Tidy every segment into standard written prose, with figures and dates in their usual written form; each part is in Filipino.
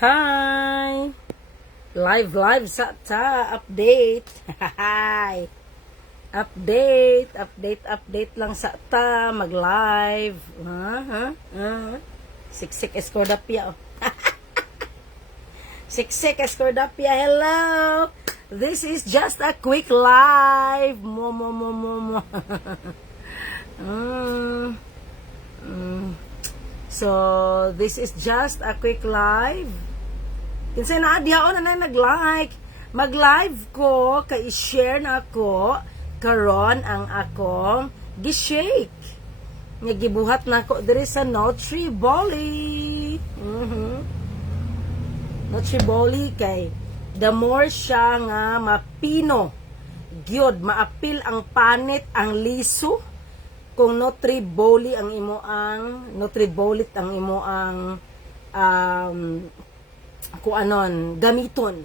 Hi! Live sa update. Hi! Update lang sa mag-live. Siksik Escordapia. Siksik Escordapia, hello! This is just a quick live. So, this is just a quick live. Kinsay na adihaon na nag-like. Mag-live ko, kay-share na ako karon ang akong gi-shake. Nga gibuhat na ako diri sa Nutriboli. Nutriboli kay the more siya nga mapino, gyud maapil ang panit, ang liso. Kung Nutribolit ang imo ang gamiton.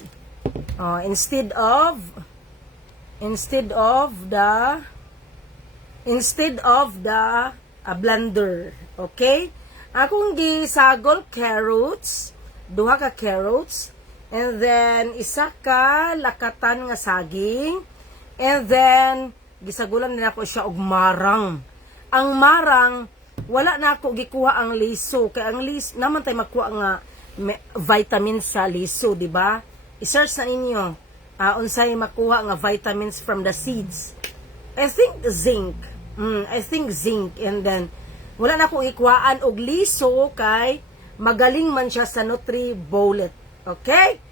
Instead of the blender. Okay? Akong gisagol carrots, duha ka carrots, and then isa ka lakatan nga saging, and then gisagulan nila ko siya og marang. Ang marang, wala na ako gikuha ang liso. Kaya ang liso, naman tayo makuha nga vitamins sa liso, di ba? I-search na ninyo. Unsay makuha nga vitamins from the seeds. I think zinc. And then, wala na akong ikuhaan og liso kay magaling man siya sa Nutribullet. Okay?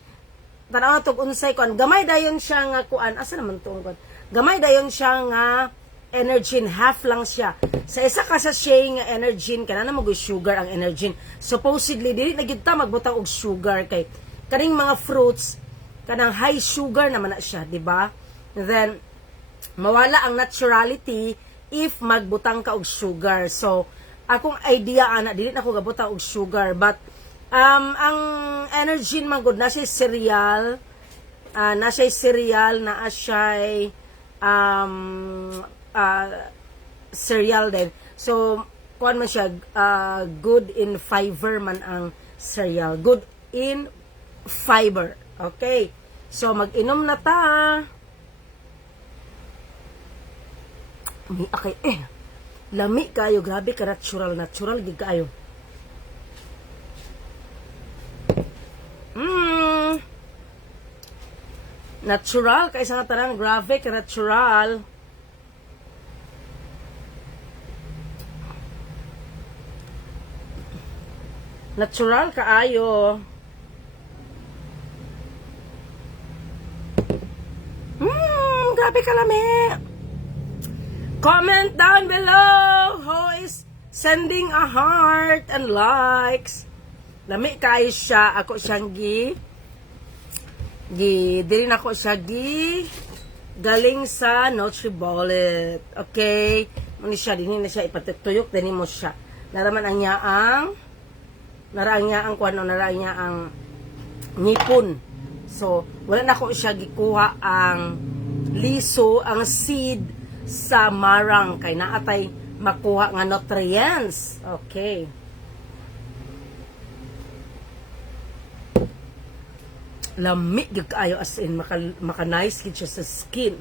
Tanaw na itong unsay kuan. Gamay dayon siya nga kuan. Asa naman itong kuan? Gamay dayon siya nga Energin, half lang siya. Sa isa ka sa shea nga Energin, kana na mag-sugar ang Energin. Supposedly, dili na gyud ta magbutang og sugar kay kaning mga fruits kanang high sugar naman na siya, di ba? Then mawala ang naturality if magbutang ka og sugar. So, akong idea ana dili na ko gabutang og sugar, but ang Energin man gud na siya cereal, na siya cereal din. So, kuan man siya, good in fiber man ang cereal. Good in fiber. Okay. So, mag-inom na ta. Lami kayo. Grabe ka natural. Natural gid kayo. Natural. Kaysa nga tanan. Grabe ka natural. Natural kaayo. Grabe ka lami. Comment down below who is sending a heart and likes. Lami kaayo siya. Ako siyang dili na ako siya galing sa Nutribullet. Okay? Muni siya, din na siya ipatutuyok, din mo siya. Naraman ang niya ang ngipon. So, wala na ko siya gikuha ang liso, ang seed sa marang kay naatay makuha nga nutrients. Okay. Lami gyud kaayo, as in maka nice gid siya sa skin.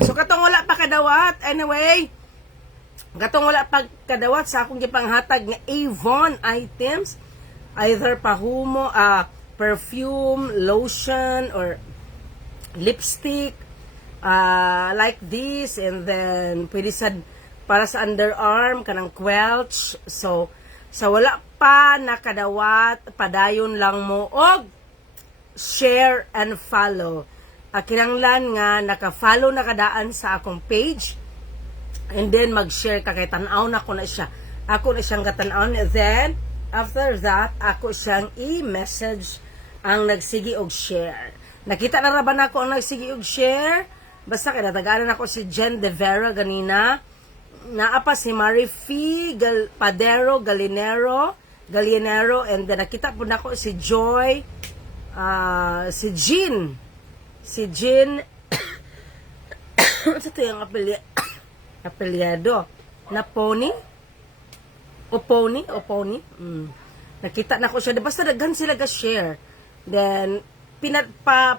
So katong wala pa kadawat, anyway, katong wala pa kadawat sa akong gipanghatag nga Avon items, either pahumo, perfume, lotion, or lipstick, like this, and then pwede para sa underarm kanang Quelch. So sa wala pa nakadawat, padayon lang mo og share and follow. Kinanglan nga naka-follow na kadaan sa akong page, and then mag-share ka kay tan-aw na ko na siya. Ako na siyang gatan-aw, then after that ako siyang i-message ang nagsigi og share. Nakita na raban ako ang nagsigi og share. Basta kay natagalan ako si Jen De Vera ganina. Naapa si Marifi Padero Galinero, and then nakita po na ako si Joy, si Jean sa ito yung apelyado na Pony. Oponi. Nakita na ko siya. Basta daghan sila ga-share. Then,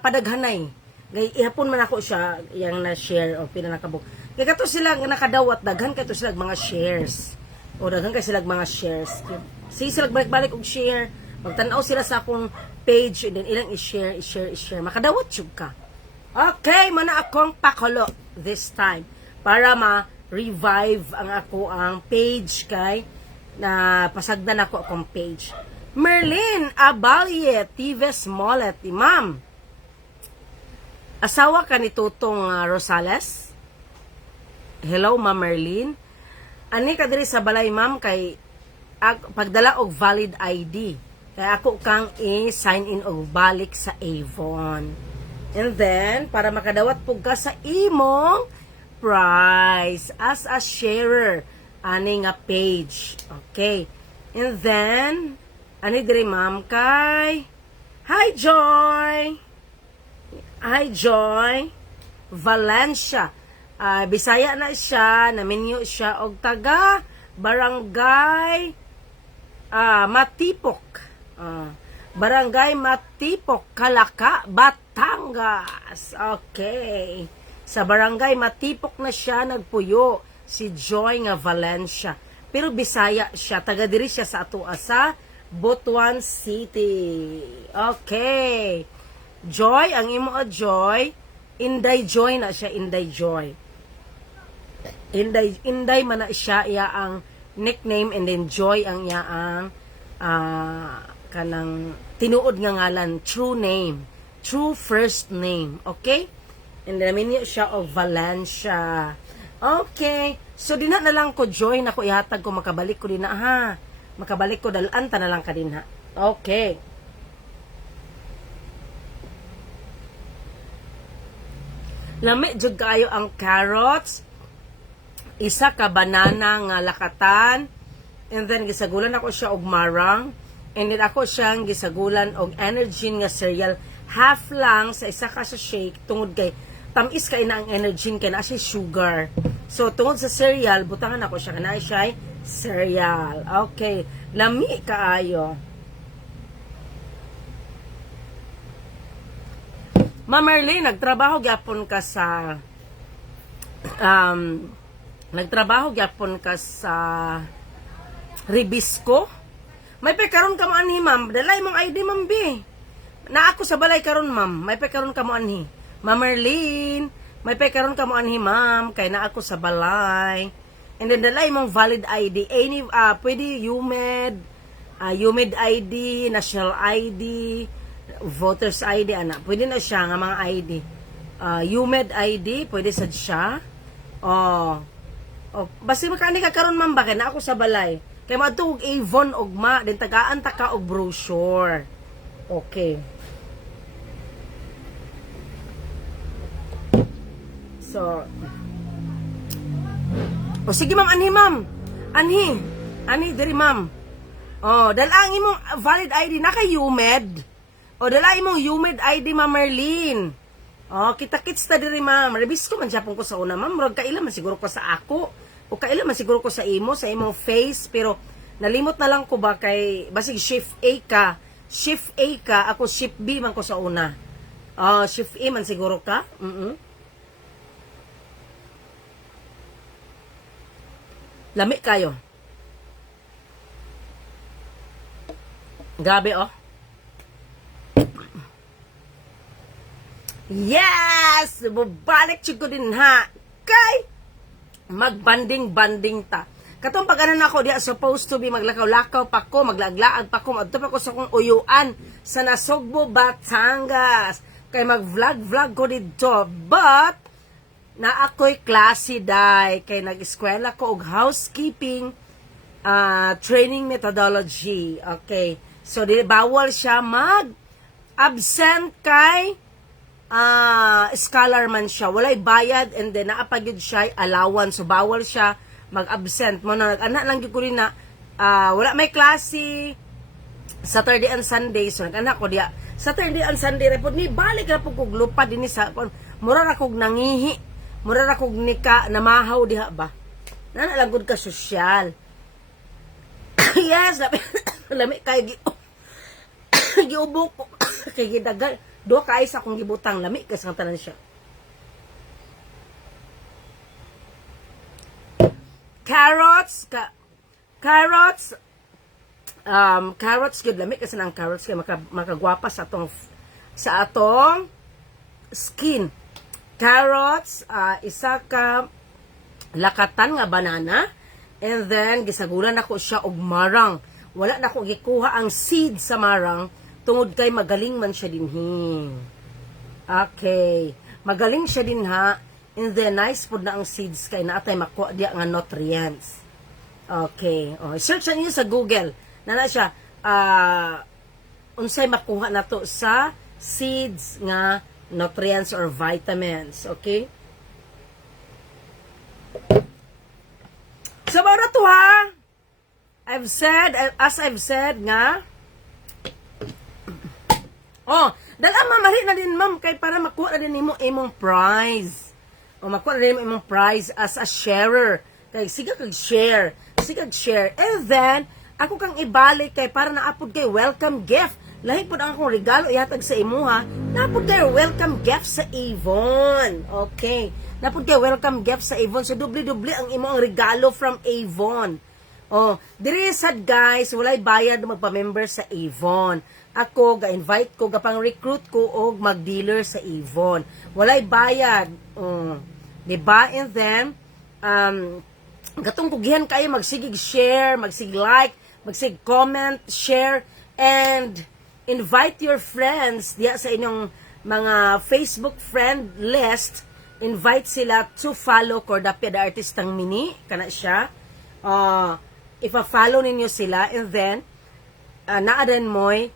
padaghanay. Gay, ihapon man ako siya, yung na-share o pinanakabok. Kaya kato sila nakadawat, daghan kato sila mga shares. O daghan kayo sila mga shares. Sige sila balik-balik og share. Magtanaw sila sa akong page, and then ilang i-share. Makadawat yun ka. Okay, mana akong pakulo this time. Para ma-revive ang page kay na pasagdan ako akong page. Merlin Abalie Tives Molet, Ma'am. Asawa ka ni Tutong Rosales? Hello, Ma'am Merlin. Ani ka diri sa balay, Ma'am, kay pagdala og valid ID. Kaya ako kang i-sign in og balik sa Avon. And then, para makadawat po ka sa imong prize as a sharer ani nga page. Okay. And then, ani diri ma'am kay Hi Joy Valencia. Bisaya na siya, naminyo siya og taga Barangay Matipok. Barangay Matipok, Kalaka, Batangas. Okay. Sa Barangay Matipok na siya nagpuyo si Joy nga Valencia. Pero Bisaya siya, taga diri siya sa ato sa Butuan City. Okay. Joy, ang imo Joy, Inday Joy na siya, Inday Joy. Inday man na siya, iya ang nickname, and then Joy ang iya ang kanang tinuod nga ngalan, true name, true first name, okay? And then namin siya of Valencia. Okay, so dina na lang ko Joy na ko ihatag ko, makabalik ko din na ha, makabalik ko dalan ta na lang ka din ha. Okay. Lami jud kayo ang carrots, isa ka banana nga lakatan, and then gisagulan ako siya og marang. And then ako siyang gisagulan og energy nga cereal. Half lang sa isa ka sa shake. Tungod kay, tamis kay na ang energy kay na siya sugar. So, tungod sa cereal, butangan ako siya. Kana siya cereal. Okay. Lami kaayo. Ma'am Merlin, nagtrabaho gyapon ka sa Ribisco? May pekaron ka mo anhi, ma'am. Dalay mong ID, ma'am, B. Na ako sa balay karon, ma'am. May pekaron ka mo anhi. Ma'am Merlin, may pekaron ka mo anhi, ma'am. Kay na ako sa balay. And then dalay mong valid ID. Any, pwede UMED ID, National ID, Voters ID, anak. Pwede na siya nga mga ID. UMED ID, pwede sad siya. Basta makani ka karon, ma'am, bakit na ako sa balay. Kaya madto og Avon og din tagaan ta ka og brochure. Okay. So, sige ma'am, anhi ma'am. Anhi diri ma'am. Dalang imong valid ID na kay UMED. Dala imong UMED ID, Ma'am Merlin. Kita-kits ta diri ma'am. Ribisco man siya ko sa una, ma'am. Murag kaila man siguro ko sa ako. O kaila man siguro ko sa imong face, pero nalimot na lang ko ba kay basig shift A ka, ako shift B man ko sa una. Shift A man siguro ka. Lami kayo. Grabe Yes! Bubalik ko din ha. Kay magbanding-banding ta. Katong pag ako diya supposed to be maglakaw-lakaw pa ko, maglaglaag pa ko, adto pa ko sa kong uyuan sa Nasugbo, Batangas. Kay mag-vlog ko dito. But na ako'y klase day kay nag-eskwela ko og housekeeping training methodology. Okay. So bawal siya mag-absent kay scholar man siya, walay bayad, and then naapagyud siya allowance, so bawal siya mag-absent mo na nag-anak lang gyud ko rin na wala may klase Saturday and Sunday, so nag-anak ko diya Saturday and Sunday repod ni balik ra pug lupa dinhi sa mura ra kog nangihi, mura ra kog nika namahaw diha ba nana lang gud ka sosyal. Yes, lami kay giubok ko kay gidagal. Do ka isa akong gibutang lami kasi ang tanan siya. Carrots, carrots good lami kasi ang carrots kay makagwapa sa atong skin. Carrots, isa ka lakatan nga banana, and then gisagulan ako siya og marang. Wala na ko gikuha ang seed sa marang tungod kay magaling man siya dinhi. Okay, magaling siya din ha. And then nice pud na ang seeds kay naatay makuha diya nga nutrients. Okay, search niyo sa Google. Nana siya unsay makuha nato sa seeds nga nutrients or vitamins, okay? So, para to ha, as I've said nga, dala mamari na din ma'am, kay para makuha na din imong prize. Makuha na din imong prize as a sharer. Kay, sige kag share. And then, ako kang ibalik kay para naapod kay welcome gift. Lahi po ang akong regalo ihatag sa imo ha. Napod kay welcome gift sa Avon. Okay. Napod kay welcome gift sa Avon. So, dubli-dubli ang imo ang regalo from Avon. Diri sad guys, walay bayad magpa-member sa Avon. Ako, ga-invite ko, gapang-recruit ko og mag-dealer sa Avon. Walay bayad. Diba? And then, gatong kugihan kayo, magsigig share, magsig like, magsig comment, share, and invite your friends diya sa inyong mga Facebook friend list. Invite sila to follow Cordapia the Artistang Mini, kana siya. Ipa-follow ninyo sila, and then naadan mo'y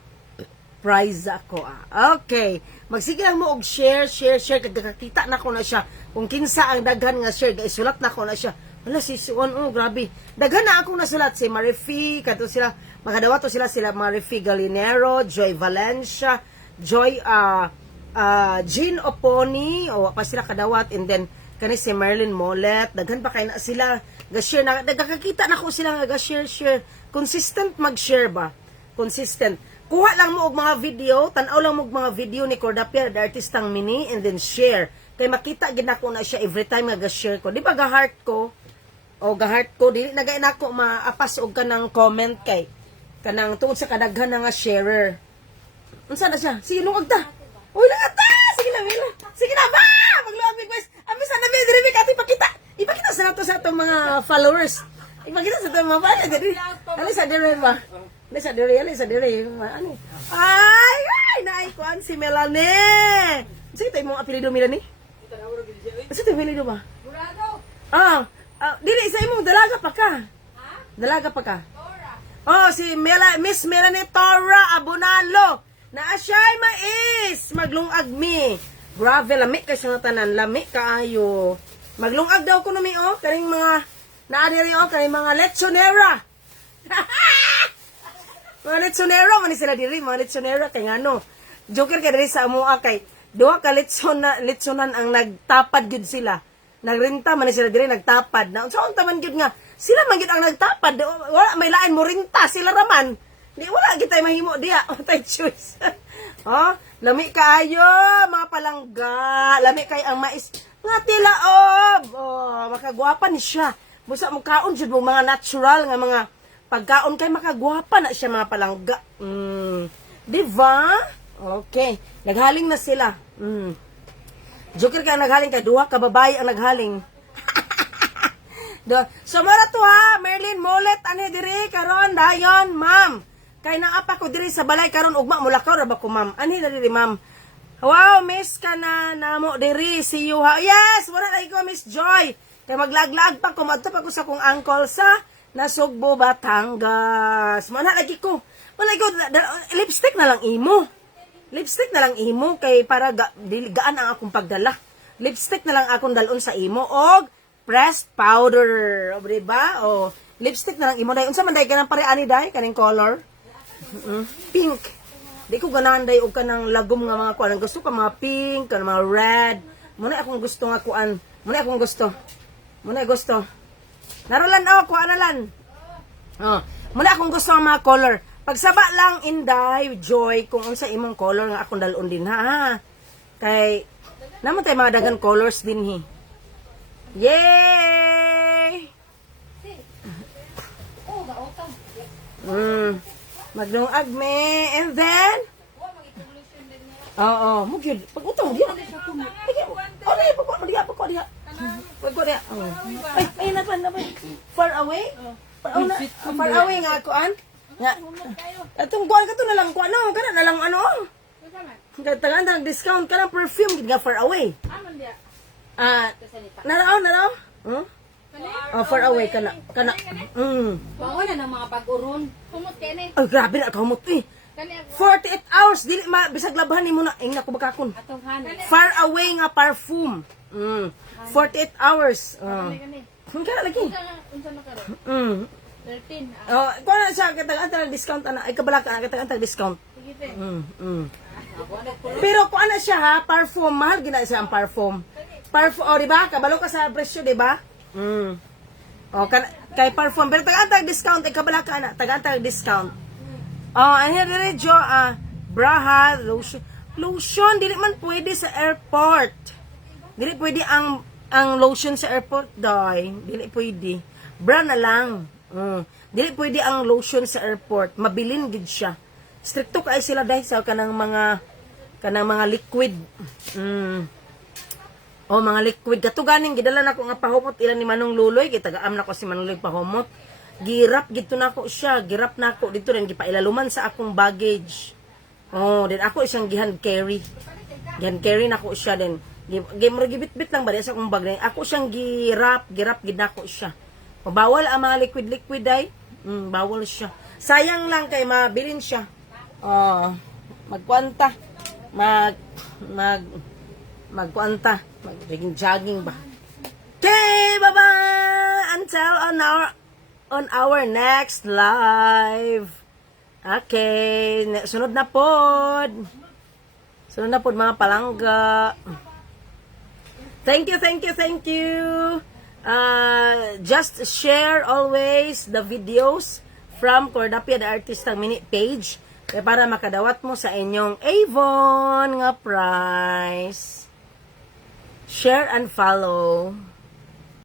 prize ako. Okay. Magsige lang mo og share, kagakita na ko na siya. Kung kinsa ang daghan nga share, isulat na ko na siya. Wala si Suon, grabe. Daghan na ako nasulat si Marifi, kato sila, makadawa to sila Marifi Galinero, Joy Valencia, Joy Jean Oponi, pa sila kadawat, and then kani si Marilyn Molet, daghan pa kay na sila ga-share na, nagkakita na ko sila nga ga-share. Consistent mag-share ba? Consistent. Kuha lang mo og mga video, tanaw lang mo og mga video ni Cordapia the Artistang Mini, and then share. Kay makita gid nako na siya every time nga ga-share ko. Di ba ga-heart ko? Ga-heart ko dili nagay nako maapas og kanang comment kay kanang tungod sa kadaghan nga sharer. Unsa na siya? Sige lungag ta. Uy, lungag ta. Sige na ba? Magluamig guys. Ami sa nabi diri ati pakita. Ipakita sa nato sa atong mga followers. Ipakita sa atong mga followers diri. Ali sa diri ba? Ali sa diri. Ano? Ay, naay kuan si Melanie. Sige tay mo apelyido Melanie? Sige tay apelyido ba? Murado. Dili sa imong dalaga pa ka. Ha? Dalaga pa ka. Tora. Si Miss Melanie Tora Abonalo. Naa siya'y mais. Maglungag mi. Grabe, lami ka siya nga tanan. Lami kaayo. Maglungag daw ko na mi, kaning mga naadiri, kaning mga lechonera. Mga lechonera, man sila diri. Mga lechonera, kay ngano. Joker ka diri sa amuha kay duha ka lechonan ang nagtapad gud sila. Nagrenta man sila diri nagtapad. Na unsaon ta man gud nga sila man gid ang nagtapad. Wala may lain mo rinta sila raman. Di wala gid tay mahimo diha. Tay choice. Lami kaayo mga palangga. Lami kay ang mais nga tilaob. Makagwapan siya. Busa mo kaon jud mo mga natural nga mga pagkaon kay makagwapa na siya mga palangga. Di ba? Okay. Naghaling na sila. Joker ka naghaling kay duha ka babae ang naghaling. So mara to ha, Merlin Molet ani diri karon dayon, ma'am. Kay naapa ko diri sa balay karon ugma mulakaw ra ba ko, ma'am? Ani na diri, ma'am. Wow, miss ka na namo diri see you ha. Yes, wala na ko Miss Joy. Kay maglaglag pa ko madto pa ko sa kong uncle sa Nasugbo, Batangas. Mana lagi ko. Lipstick na lang imo. Lipstick na lang imo kay para gaan ang akong pagdala. Lipstick na lang akong dalon sa imo og pressed powder, diba? Lipstick na lang imo dai. Unsa man dai kanang pareani dai kaning color? Pink. Di ko ganahan dai og kanang lagom nga mga kuan. Gusto ka mga pink, kanang mga red. Muna akong gusto nga kuan. Muna akong gusto. Narolan kuan na lan. Muna akong gusto ng mga color. Pagsaba lang, Inday, Joy, kung unsa imong color nga akong dalon din, ha? Kay, naman tayo mga dagan colors din, hi. Yay! Maglungag me. And then, oo, mugyod. Pag-utang mo diya. Oh, diya, pagko diya. Ay, napan. Far away? Far away nga ako, an? Nga. Atong kuan ka to na lang, kuan no? Kana na lang ano? Tagaan tang discount ka ng perfume gid nga far away. Naraw? Oh, far away kana. Bago na ng mga pag-uron. Humot kayo na Ay, grabe na kamot eh. 48 hours dili bisag labhan nimo na ing nako bakakon. atong hanan. Far away nga perfume. 48 hours. Kana lagi. Unsa na karo? 13. Oh, kuha na siya katagan discount ana. Ay kabalaka na katagan discount. Sige te. Pero kuha na siya ha, perfume mahal gina siya ang perfume. Perfume, oh, di ba? Kabalo ka sa presyo, di ba? Oh, kay perfume pero tagaan discount ay kabalaka na, tagaan discount. Oh, ano dire jo braha lotion dili man pwede sa airport. Dili pwede ang lotion sa airport dai, dili pwede. Bra na lang. Dili pwede ang lotion sa airport, mabilin gid siya. Stricto kay sila dai sa kanang mga liquid. Oh, mga liquid katuganing gidala nako nga pahumot ilan ni Manong Luloy kay taga-am nako si Manong Luloy pahumot. Girap gito nako siya, girap nako dito rin gipailaluman sa akong baggage. Oh, din ako isang gihan carry. Gihan carry nako siya din. Gibit-bit lang ba sa akong bag na ako siyang girap gid nako siya. Bawal ang mga liquid ay. Bawal siya. Sayang lang kay mabilin siya. Magkwanta. Jogging ba? Okay, bye-bye! Until on our next live. Okay, sunod na pod. Mga palangga. Thank you. Just share always the videos from Cordapia the Artista Mini page para makadawat mo sa inyong Avon nga price. Share and follow.